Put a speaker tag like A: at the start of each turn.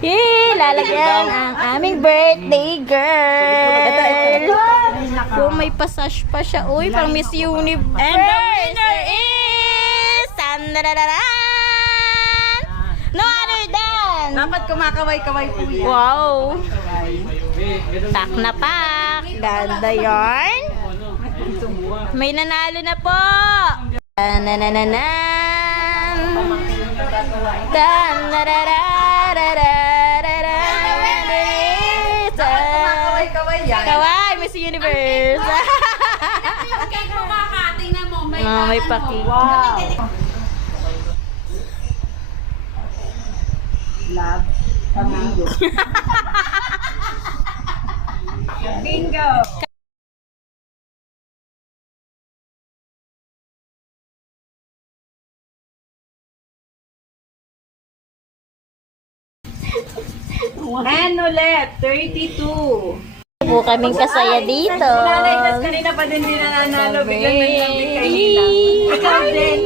A: Ayan ang aming birthday girl. Oh, may passage pa siya. Uy, pang Miss Universe. And the winner is... Tandararan! No other than...
B: Dapat kumakaway-kaway po yan.
A: Wow! Tak na pak! Ganda yarn! May nanalo na po! Nanananan!
B: Kumakaway-kaway yan.
A: Kawai, Miss Universe!
C: Cake mo kaka, tingnan mo. May
A: Ah, may paki.
B: Love. Amigo. Bingo. And ulit, 32.
A: Po kaming kasaya dito.
B: Nanay, kanina pa din din nananalo. Biglang nagsabi kanina. Ikaw din.